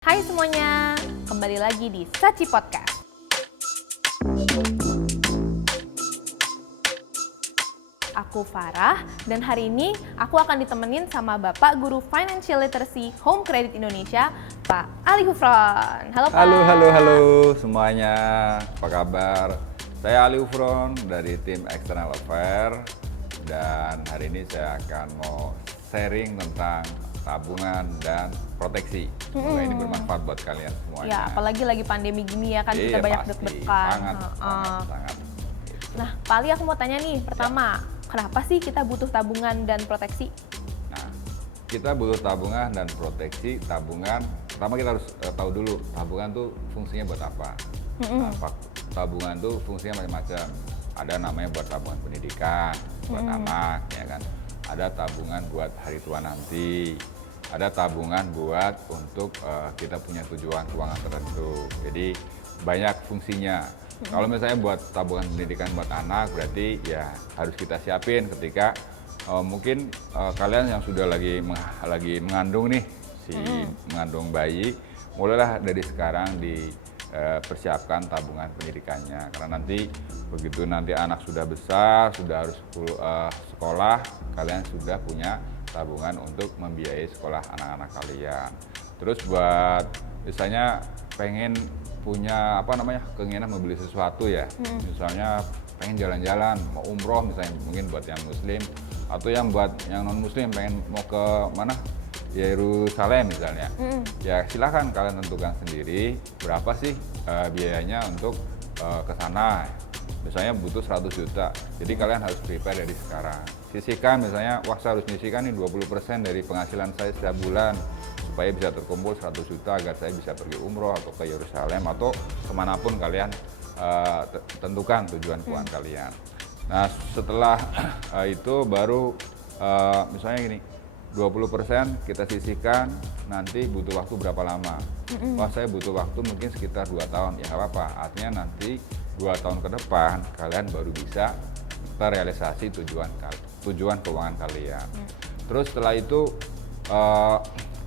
Hai semuanya, kembali lagi di Saci Podcast. Aku Farah, dan hari ini aku akan ditemenin sama Bapak Guru Financial Literacy Home Credit Indonesia, Pak Ali Hufron. Halo Pak. Halo semuanya, apa kabar? Saya Ali Hufron dari tim External Affair, dan hari ini saya akan mau sharing tentang tabungan dan proteksi. Semoga ini bermanfaat buat kalian semuanya. Ya, apalagi lagi pandemi gini ya kan, kita banyak pasti. deg-degan. Sangat. Nah, Pak Ali, aku mau tanya nih, pertama, kenapa sih kita butuh tabungan dan proteksi? Nah, kita butuh tabungan dan proteksi. Tabungan, pertama kita harus tahu dulu tabungan tuh fungsinya buat apa. Nah, tabungan tuh fungsinya macam-macam. Ada namanya buat tabungan pendidikan, buat anak, ya kan. Ada tabungan buat hari tua nanti. Ada tabungan buat untuk kita punya tujuan keuangan tertentu. Jadi banyak fungsinya. Kalau misalnya buat tabungan pendidikan buat anak, berarti ya harus kita siapin ketika mungkin kalian yang sudah lagi mengandung nih, mengandung bayi, mulailah dari sekarang dipersiapkan tabungan pendidikannya. Karena nanti begitu nanti anak sudah besar, sudah harus sekolah, kalian sudah punya tabungan untuk membiayai sekolah anak-anak kalian. Terus buat misalnya pengen punya keinginan membeli sesuatu ya, misalnya pengen jalan-jalan, mau umroh misalnya, mungkin buat yang muslim, atau yang buat yang non muslim pengen mau ke mana, Yerusalem misalnya, ya silahkan kalian tentukan sendiri berapa sih biayanya untuk ke sana. Misalnya butuh 100 juta, jadi kalian harus prepare dari sekarang. Sisihkan misalnya, saya harus menyisihkan nih 20% dari penghasilan saya setiap bulan, supaya bisa terkumpul 100 juta agar saya bisa pergi umroh atau ke Yerusalem atau kemanapun kalian tentukan tujuan keuangan kalian. Nah setelah itu baru misalnya gini, 20% kita sisihkan, nanti butuh waktu berapa lama? Saya butuh waktu mungkin sekitar 2 tahun, ya nggak apa-apa. Artinya nanti 2 tahun ke depan kalian baru bisa terrealisasi tujuan keuangan kalian. Terus setelah itu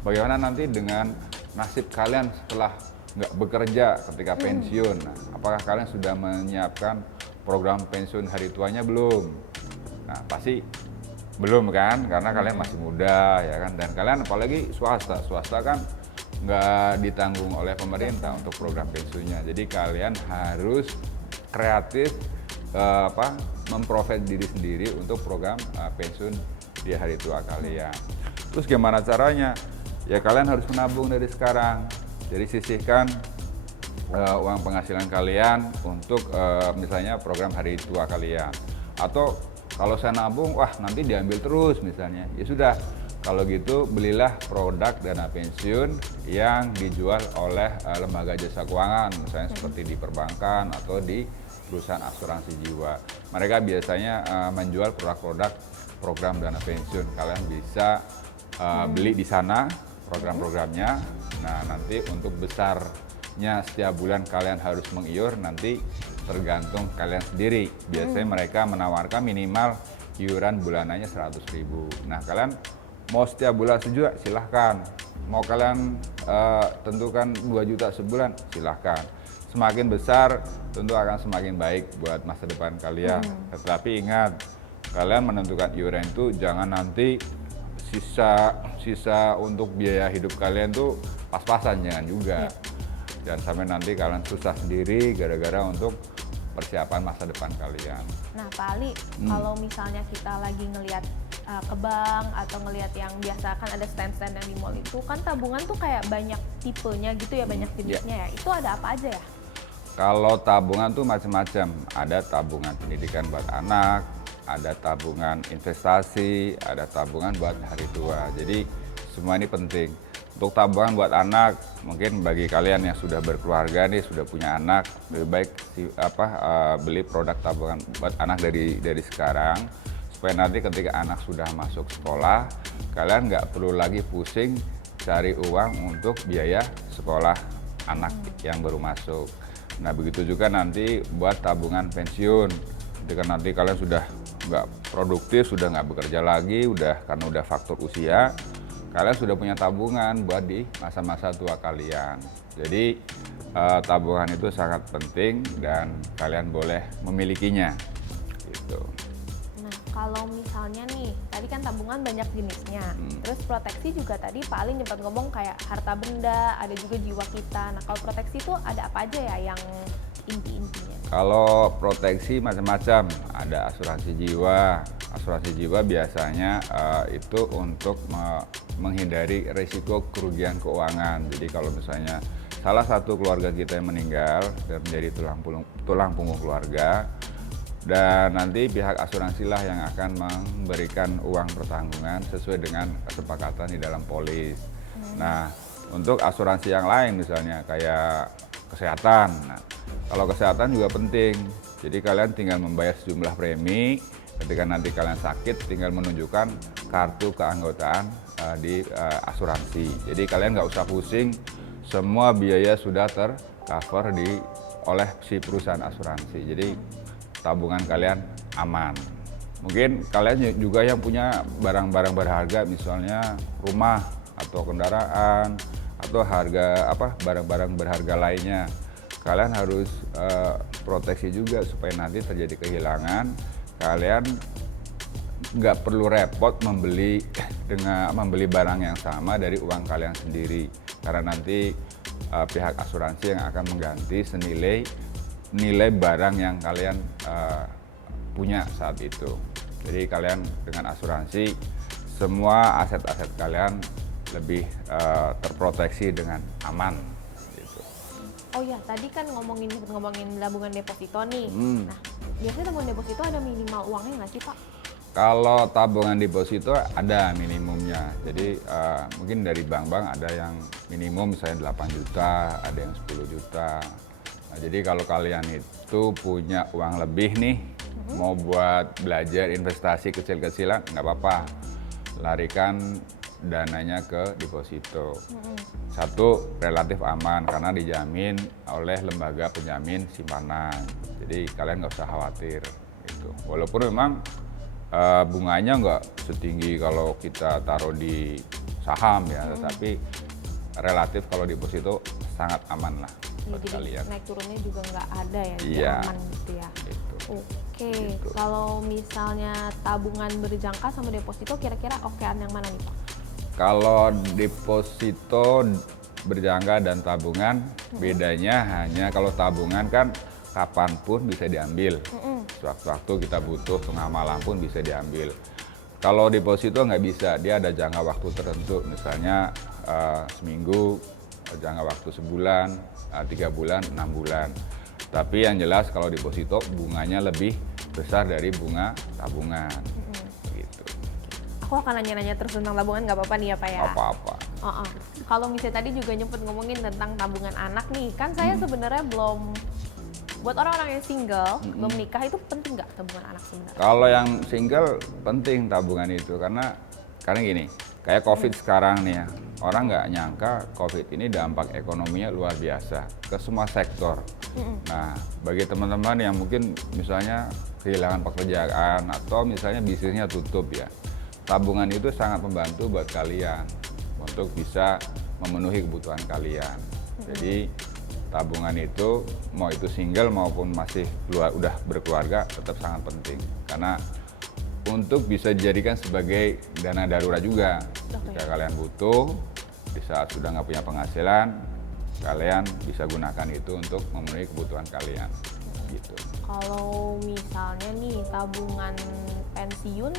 bagaimana nanti dengan nasib kalian setelah nggak bekerja ketika pensiun? Nah, apakah kalian sudah menyiapkan program pensiun hari tuanya belum? Nah pasti belum kan, karena kalian masih muda ya kan, dan kalian apalagi swasta kan nggak ditanggung oleh pemerintah untuk program pensiunnya. Jadi kalian harus kreatif memprovide diri sendiri untuk program pensiun di hari tua kalian. Terus gimana caranya? Ya kalian harus menabung dari sekarang. Jadi sisihkan uang penghasilan kalian untuk misalnya program hari tua kalian. Atau kalau saya nabung, nanti diambil terus misalnya. Ya sudah, kalau gitu belilah produk dana pensiun yang dijual oleh lembaga jasa keuangan, misalnya seperti di perbankan atau di perusahaan asuransi jiwa. Mereka biasanya menjual produk-produk program dana pensiun. Kalian bisa beli di sana program-programnya. Nah nanti untuk besarnya setiap bulan kalian harus mengiur, nanti tergantung kalian sendiri. Biasanya mereka menawarkan minimal iuran bulanannya 100.000. Nah kalian mau setiap bulan juga silahkan. Mau kalian tentukan 2 juta sebulan, silahkan. Semakin besar tentu akan semakin baik buat masa depan kalian. Tetapi ingat, kalian menentukan iuran itu jangan nanti sisa untuk biaya hidup kalian tuh pas-pasan, jangan juga. Jangan sampai nanti kalian susah sendiri gara-gara untuk persiapan masa depan kalian. Nah Pak Ali, kalau misalnya kita lagi ngelihat ke bank atau ngelihat yang biasa kan ada stand-stand yang di mall itu, kan tabungan tuh kayak banyak tipenya gitu ya, banyak jenisnya ya. Itu ada apa aja ya? Kalau tabungan tuh macam-macam. Ada tabungan pendidikan buat anak, ada tabungan investasi, ada tabungan buat hari tua. Jadi semua ini penting. Untuk tabungan buat anak, mungkin bagi kalian yang sudah berkeluarga nih, sudah punya anak, lebih baik beli produk tabungan buat anak dari sekarang, supaya nanti ketika anak sudah masuk sekolah, kalian nggak perlu lagi pusing cari uang untuk biaya sekolah anak yang baru masuk. Nah begitu juga nanti buat tabungan pensiun. Ketika nanti kalian sudah nggak produktif, sudah nggak bekerja lagi, karena udah faktor usia, kalian sudah punya tabungan buat di masa-masa tua kalian. Jadi tabungan itu sangat penting dan kalian boleh memilikinya. Gitu. Nah, kalau misalnya nih, tadi kan tabungan banyak jenisnya. Terus proteksi juga tadi Pak Ali sempat ngomong kayak harta benda, ada juga jiwa kita. Nah, kalau proteksi itu ada apa aja ya yang inti-intinya? Kalau proteksi macam-macam, ada asuransi jiwa. Asuransi jiwa biasanya itu untuk menghindari risiko kerugian keuangan. Jadi kalau misalnya salah satu keluarga kita yang meninggal dan menjadi tulang punggung keluarga, dan nanti pihak asuransi lah yang akan memberikan uang pertanggungan sesuai dengan kesepakatan di dalam polis. Nah, untuk asuransi yang lain misalnya kayak kesehatan. Nah, kalau kesehatan juga penting. Jadi kalian tinggal membayar sejumlah premi. Ketika nanti kalian sakit, tinggal menunjukkan kartu keanggotaan di asuransi. Jadi kalian nggak usah pusing, semua biaya sudah tercover oleh si perusahaan asuransi. Jadi tabungan kalian aman. Mungkin kalian juga yang punya barang-barang berharga, misalnya rumah atau kendaraan atau barang-barang berharga lainnya. Kalian harus proteksi juga supaya nanti terjadi kehilangan, kalian nggak perlu repot membeli barang yang sama dari uang kalian sendiri, karena nanti pihak asuransi yang akan mengganti senilai barang yang kalian punya saat itu. Jadi kalian dengan asuransi semua aset-aset kalian lebih terproteksi dengan aman. Gitu. Oh ya, tadi kan ngomongin tabungan deposito nih. Nah, biasanya tabungan deposito ada minimal uangnya nggak sih Pak? Kalau tabungan deposito ada minimumnya. Jadi mungkin dari bank-bank ada yang minimum misalnya 8 juta, ada yang 10 juta. Nah, jadi kalau kalian itu punya uang lebih nih, mau buat belajar investasi kecil-kecilan, nggak apa-apa. Larikan dananya ke deposito. Satu, relatif aman karena dijamin oleh lembaga penjamin simpanan. Jadi kalian nggak usah khawatir. Gitu. Walaupun memang bunganya nggak setinggi kalau kita taruh di saham ya, tetapi relatif kalau deposito sangat aman lah buat Jadi kalian. naik turunnya juga nggak ada ya, jadi Iya. aman gitu ya. Gitu. Oke, Gitu. kalau misalnya tabungan berjangka sama deposito kira-kira okean yang mana nih Pak? Kalau deposito berjangka dan tabungan bedanya hanya kalau tabungan kan kapanpun bisa diambil. Sewaktu-waktu kita butuh tengah malam pun bisa diambil. Kalau deposito nggak bisa, dia ada jangka waktu tertentu, misalnya seminggu, jangka waktu sebulan, 3 bulan, 6 bulan. Tapi yang jelas kalau deposito bunganya lebih besar dari bunga tabungan. Gitu. Aku akan nanya-nanya terus tentang tabungan, nggak apa-apa nih ya Pak ya? Apa-apa. Kalau misalnya tadi juga nyempet ngomongin tentang tabungan anak nih, kan saya sebenarnya belum, buat orang-orang yang single, belum nikah, itu penting nggak tabungan anak sebenarnya? Kalau yang single penting tabungan itu karena gini, kayak COVID sekarang nih ya, orang nggak nyangka COVID ini dampak ekonominya luar biasa ke semua sektor. Nah, bagi teman-teman yang mungkin misalnya kehilangan pekerjaan atau misalnya bisnisnya tutup ya, tabungan itu sangat membantu buat kalian untuk bisa memenuhi kebutuhan kalian. Jadi tabungan itu mau itu single maupun masih udah berkeluarga tetap sangat penting karena untuk bisa dijadikan sebagai dana darurat juga. Jika kalian butuh di saat sudah nggak punya penghasilan, kalian bisa gunakan itu untuk memenuhi kebutuhan kalian. Gitu. Kalau misalnya nih tabungan pensiun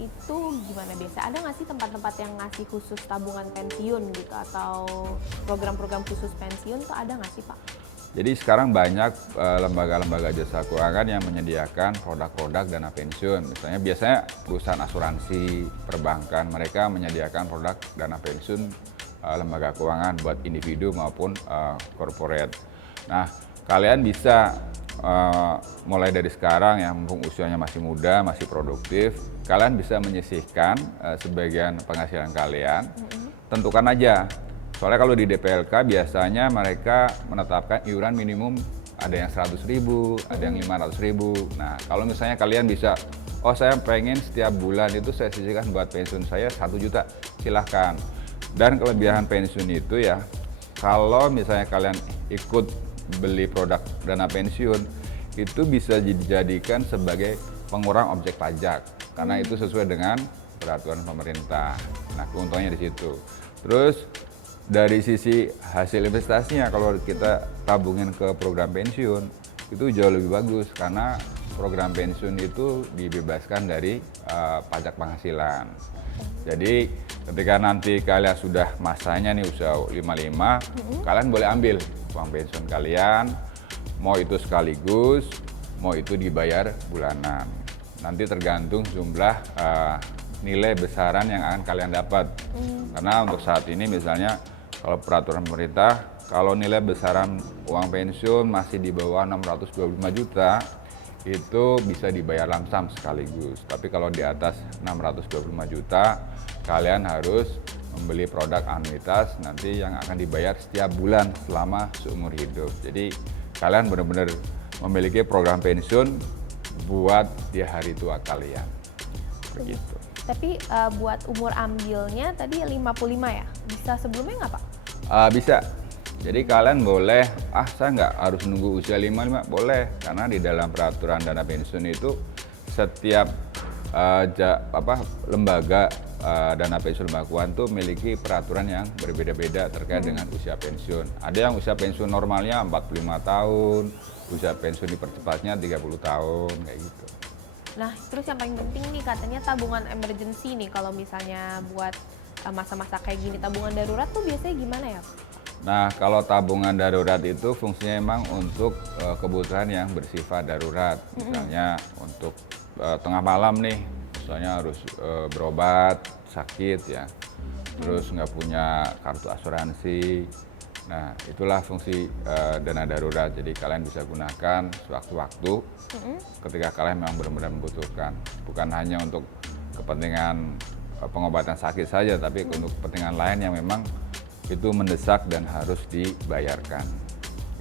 itu gimana biasa? Ada nggak sih tempat-tempat yang ngasih khusus tabungan pensiun gitu atau program-program khusus pensiun tuh ada nggak sih Pak? Jadi sekarang banyak lembaga-lembaga jasa keuangan yang menyediakan produk-produk dana pensiun. Misalnya biasanya perusahaan asuransi, perbankan, mereka menyediakan produk dana pensiun lembaga keuangan buat individu maupun corporate. Nah, kalian bisa mulai dari sekarang ya, mumpung usianya masih muda, masih produktif, kalian bisa menyisihkan sebagian penghasilan kalian. Tentukan aja. Soalnya kalau di DPLK biasanya mereka menetapkan iuran minimum ada yang 100.000, ada yang 500.000. Nah, kalau misalnya kalian bisa, oh saya pengen setiap bulan itu saya sisihkan buat pensiun saya 1 juta, silahkan. Dan kelebihan pensiun itu ya, kalau misalnya kalian ikut beli produk dana pensiun, itu bisa dijadikan sebagai pengurang objek pajak, karena itu sesuai dengan peraturan pemerintah. Nah, keuntungannya di situ. Terus dari sisi hasil investasinya, kalau kita tabungin ke program pensiun, itu jauh lebih bagus karena program pensiun itu dibebaskan dari pajak penghasilan. Jadi ketika nanti kalian sudah masanya nih usia 55, kalian boleh ambil uang pensiun kalian, mau itu sekaligus, mau itu dibayar bulanan. Nanti tergantung jumlah nilai besaran yang akan kalian dapat. Karena untuk saat ini misalnya kalau peraturan pemerintah, kalau nilai besaran uang pensiun masih di bawah 625 juta, itu bisa dibayar lamsam sekaligus. Tapi kalau di atas 625 juta, kalian harus membeli produk anuitas nanti yang akan dibayar setiap bulan selama seumur hidup. Jadi kalian benar-benar memiliki program pensiun buat di hari tua kalian. Begitu. Tapi buat umur ambilnya tadi 55 ya? Bisa sebelumnya nggak Pak? Bisa. Jadi kalian boleh, saya nggak harus nunggu usia 55, boleh. Karena di dalam peraturan dana pensiun itu setiap lembaga dana pensiun lembaga keuangan tuh memiliki peraturan yang berbeda-beda terkait dengan usia pensiun. Ada yang usia pensiun normalnya 45 tahun, usia pensiun dipercepatnya 30 tahun, kayak gitu. Nah, terus yang paling penting nih katanya tabungan emergency nih, kalau misalnya buat masa-masa kayak gini, tabungan darurat tuh biasanya gimana ya? Nah, kalau tabungan darurat itu fungsinya emang untuk kebutuhan yang bersifat darurat. Misalnya untuk tengah malam nih, misalnya harus berobat, sakit ya, terus nggak punya kartu asuransi. Nah, itulah fungsi dana darurat. Jadi kalian bisa gunakan sewaktu-waktu ketika kalian memang benar-benar membutuhkan. Bukan hanya untuk kepentingan pengobatan sakit saja, tapi untuk kepentingan lain yang memang itu mendesak dan harus dibayarkan.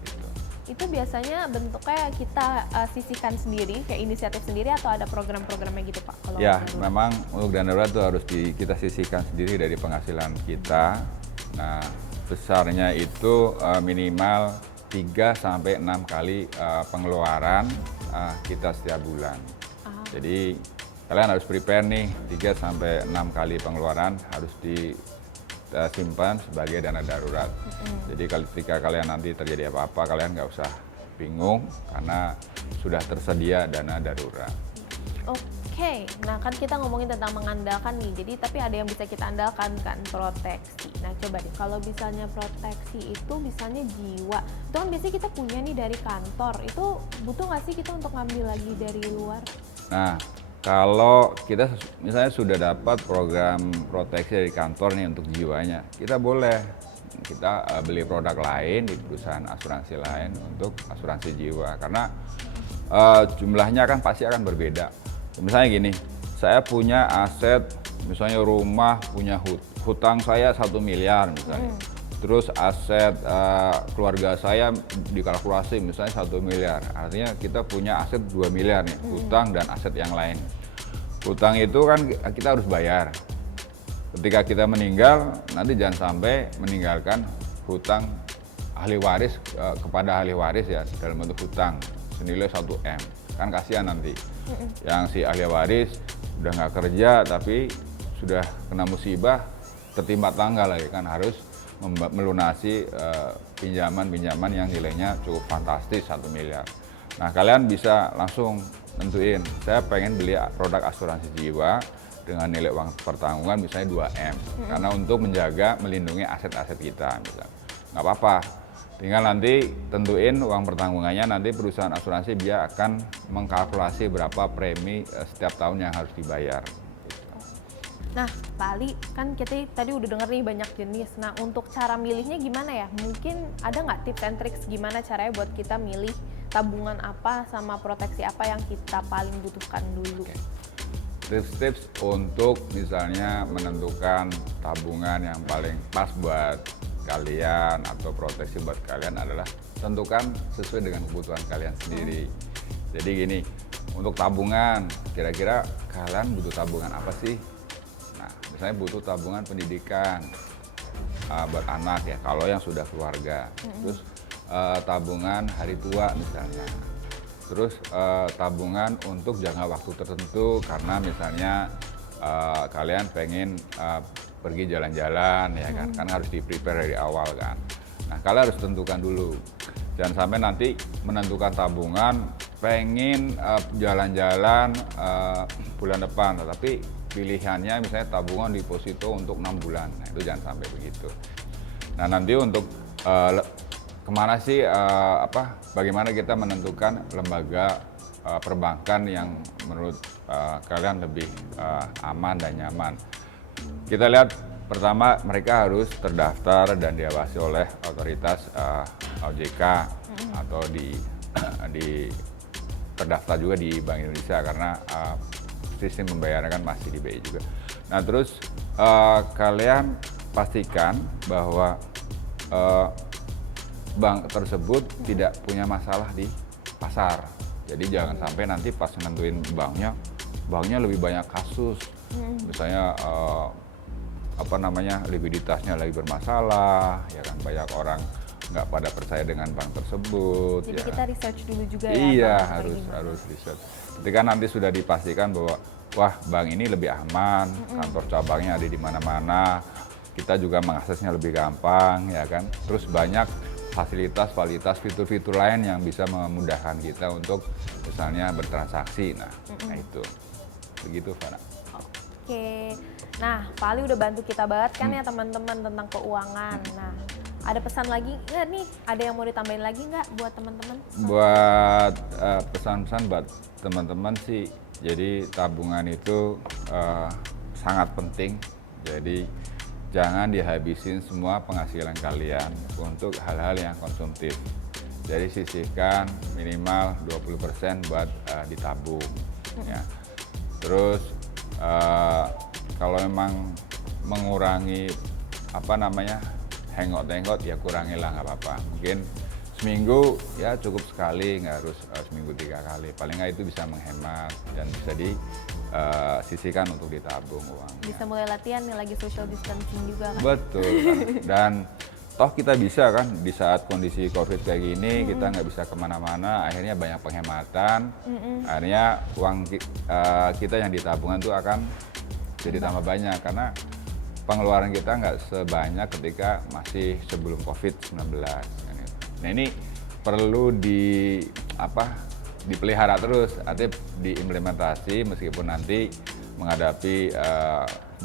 Gitu. Itu biasanya bentuknya kita sisihkan sendiri, kayak inisiatif sendiri, atau ada program-programnya gitu Pak? Kalau Ya, darurat? memang untuk dana darurat itu harus kita sisihkan sendiri dari penghasilan kita. Nah, besarnya itu minimal 3-6 kali pengeluaran kita setiap bulan. Jadi kalian harus prepare nih, 3-6 kali pengeluaran harus disimpan sebagai dana darurat. Jadi ketika kalian nanti terjadi apa-apa, kalian nggak usah bingung karena sudah tersedia dana darurat. Oke, nah kan kita ngomongin tentang mengandalkan nih, jadi tapi ada yang bisa kita andalkan kan, proteksi. Nah coba deh, kalau misalnya proteksi itu misalnya jiwa, itu kan biasanya kita punya nih dari kantor, itu butuh nggak sih kita untuk ngambil lagi dari luar? Nah, kalau kita misalnya sudah dapat program proteksi dari kantor nih untuk jiwanya, kita boleh beli produk lain di perusahaan asuransi lain untuk asuransi jiwa, karena jumlahnya kan pasti akan berbeda. Misalnya gini, saya punya aset, misalnya rumah, punya hutang saya 1 miliar misalnya. Terus aset keluarga saya dikalkulasi misalnya 1 miliar. Artinya kita punya aset 2 miliar nih, hutang dan aset yang lain. Hutang itu kan kita harus bayar. Ketika kita meninggal, nanti jangan sampai meninggalkan hutang ahli waris kepada ahli waris ya, dalam bentuk hutang senilai 1 M. Kan kasihan nanti. Yang si ahli waris udah nggak kerja tapi sudah kena musibah, tertimpa tangga lagi, kan harus melunasi pinjaman-pinjaman yang nilainya cukup fantastis 1 miliar. Nah, kalian bisa langsung nentuin, saya pengen beli produk asuransi jiwa dengan nilai uang pertanggungan misalnya 2 M. Karena untuk menjaga, melindungi aset-aset kita misalnya. Nggak apa-apa, tinggal nanti tentuin uang pertanggungannya, nanti perusahaan asuransi dia akan mengkalkulasi berapa premi setiap tahun yang harus dibayar. Nah, Pak Ali, kan kita tadi udah denger nih banyak jenis. Nah, untuk cara milihnya gimana ya? Mungkin ada nggak tips and tricks gimana caranya buat kita milih tabungan apa sama proteksi apa yang kita paling butuhkan dulu? Tips-tips untuk misalnya menentukan tabungan yang paling pas buat kalian atau proteksi buat kalian adalah tentukan sesuai dengan kebutuhan kalian sendiri. Jadi gini, untuk tabungan, kira-kira kalian butuh tabungan apa sih? Nah, misalnya butuh tabungan pendidikan, buat anak ya, kalau yang sudah keluarga. Terus tabungan hari tua misalnya. Terus tabungan untuk jangka waktu tertentu karena misalnya kalian pengen pergi jalan-jalan ya kan harus di-prepare dari awal kan. Nah, kalian harus tentukan dulu. Jangan sampai nanti menentukan tabungan pengen jalan-jalan bulan depan, tetapi pilihannya misalnya tabungan deposito untuk 6 bulan. Nah, itu jangan sampai begitu. Nah, nanti untuk kemana sih bagaimana kita menentukan lembaga perbankan yang menurut kalian lebih aman dan nyaman. Kita lihat pertama mereka harus terdaftar dan diawasi oleh otoritas OJK atau terdaftar juga di Bank Indonesia karena sistem pembayaran kan masih di BI juga. Nah, terus kalian pastikan bahwa bank tersebut tidak punya masalah di pasar. Jadi jangan sampai nanti pas nentuin banknya lebih banyak kasus. Misalnya likuiditasnya lagi bermasalah, ya kan banyak orang nggak pada percaya dengan bank tersebut. Jadi ya. kita research dulu juga ya. Iya, harus research. Ketika nanti sudah dipastikan bahwa wah bank ini lebih aman, kantor cabangnya ada di mana-mana, kita juga mengaksesnya lebih gampang, ya kan. Terus banyak fasilitas, fitur-fitur lain yang bisa memudahkan kita untuk misalnya bertransaksi. Nah itu begitu, Farah. Oke, nah Pak Ali udah bantu kita banget kan ya teman-teman tentang keuangan. Nah, ada pesan lagi nggak nih? Ada yang mau ditambahin lagi nggak buat teman-teman? Buat pesan-pesan buat teman-teman sih, jadi tabungan itu sangat penting. Jadi jangan dihabisin semua penghasilan kalian untuk hal-hal yang konsumtif. Jadi sisihkan minimal 20% buat ditabung. Ya. Terus kalau memang mengurangi hangout ya kurangilah, nggak apa-apa. Mungkin seminggu ya cukup sekali, nggak harus seminggu 3 kali. Paling nggak itu bisa menghemat dan bisa disisihkan untuk ditabung uangnya. Bisa mulai latihan nih, lagi social distancing juga kan? Betul kan. Dan toh kita bisa kan di saat kondisi COVID kayak gini, kita nggak bisa kemana-mana, akhirnya banyak penghematan, akhirnya uang kita yang di tabungan itu akan jadi tambah banyak karena pengeluaran kita nggak sebanyak ketika masih sebelum COVID-19. Nah, ini perlu dipelihara terus, artinya diimplementasi meskipun nanti menghadapi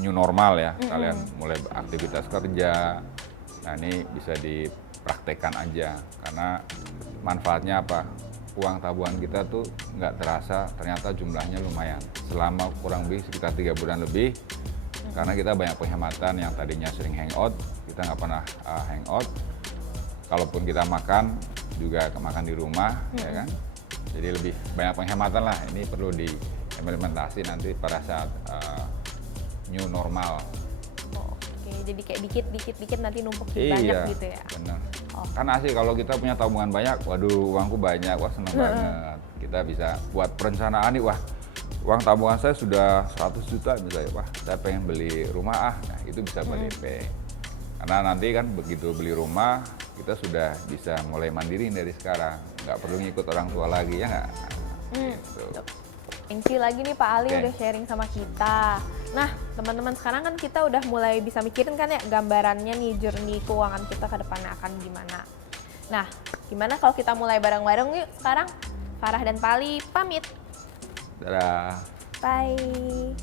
new normal ya, kalian mulai aktivitas kerja. Nah, ini bisa dipraktekkan aja karena manfaatnya apa? Uang tabungan kita tuh nggak terasa, ternyata jumlahnya lumayan. Selama kurang lebih sekitar 3 bulan lebih, karena kita banyak penghematan yang tadinya sering hangout, kita nggak pernah hangout. Kalaupun kita makan, juga makan di rumah, ya kan? Jadi lebih banyak penghematan lah. Ini perlu diimplementasi nanti pada saat new normal. Oke, jadi kayak dikit-dikit nanti numpuk banyak gitu ya? Benar. Kan asik kalau kita punya tabungan banyak, waduh uangku banyak, wah seneng banget. Kita bisa buat perencanaan nih, wah uang tabungan saya sudah 100 juta misalnya, wah saya pengen beli rumah nah itu bisa buat DP. Karena nanti kan begitu beli rumah, kita sudah bisa mulai mandiri dari sekarang, nggak perlu ngikut orang tua lagi, ya nggak? Gitu. Thank you lagi nih Pak Ali udah sharing sama kita. Nah, teman-teman sekarang kan kita udah mulai bisa mikirin kan ya gambarannya nih journey keuangan kita ke depannya akan gimana. Nah, gimana kalau kita mulai bareng-bareng yuk sekarang? Farah dan Pak Ali pamit. Dadah. Bye.